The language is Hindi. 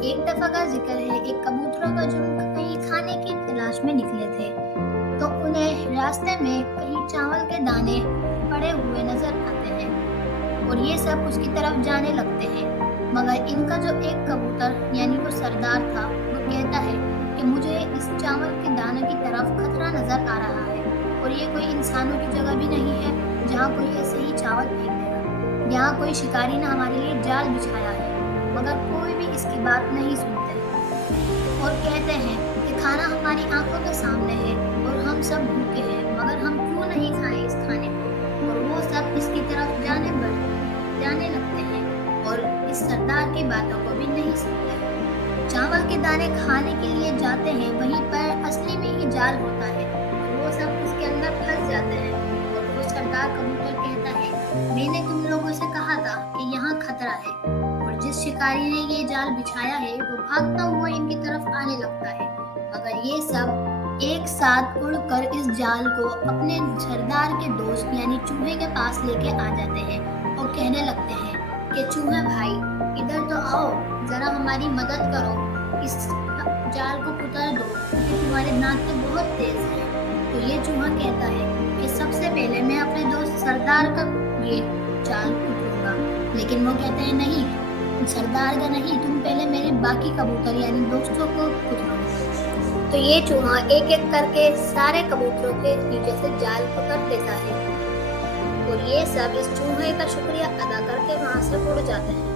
एक दफा का जिक्र है, एक कबूतरों का झुंड कहीं खाने की तलाश में निकले थे। तो उन्हें रास्ते में कहीं चावल के दाने पड़े हुए नजर आते हैं और ये सब उसकी तरफ जाने लगते हैं। मगर इनका जो एक कबूतर यानी वो सरदार था, वो कहता है कि मुझे इस चावल के दाने की तरफ खतरा नजर आ रहा है और ये कोई इंसानों की जगह भी नहीं है जहाँ कोई ऐसे ही चावल फेंक देगा। यहाँ कोई शिकारी ने हमारे लिए जाल बिछाया है। मगर कोई भी इसकी बात नहीं सुनते और कहते हैं कि खाना हमारी आंखों के सामने है और हम सब भूखे हैं, मगर हम क्यों नहीं खाएं इस खाने को। और वो सब इसकी तरफ जाने लगते हैं और इस सरदार की बातों को भी नहीं सुनते। चावल के दाने खाने के लिए जाते हैं, वहीं पर असली में ही जाल होता है और वो सब उसके अंदर फंस जाते हैं। और वो सरदार कबूतर कहता है, मैंने तुम लोगों से कहा था कि यहाँ खतरा है और जिस शिकारी ने ये जाल बिछाया है वो भागता हुआ इनकी तरफ आने लगता है। मगर ये सब एक साथ उड़कर इस जाल को अपने सरदार के दोस्त यानी चूहे के पास लेके आ जाते हैं और कहने लगते हैं कि चूहे भाई इधर तो आओ, जरा हमारी मदद करो, इस जाल को उतार दो क्योंकि तुम्हारे दांत तो बहुत तेज हैं। तो ये चूहा कहता है कि सबसे पहले मैं अपने दोस्त सरदार का ये जाल उतारूंगा। लेकिन वो कहते हैं नहीं, सरदार का नहीं, तुम पहले मेरे बाकी कबूतर यानी दोस्तों को उतारो। तो ये चूहा एक एक करके सारे कबूतरों के नीचे से जाल पकड़ लेता है और ये सब इस चूहे का शुक्रिया अदा करके वहां से उड़ जाते हैं।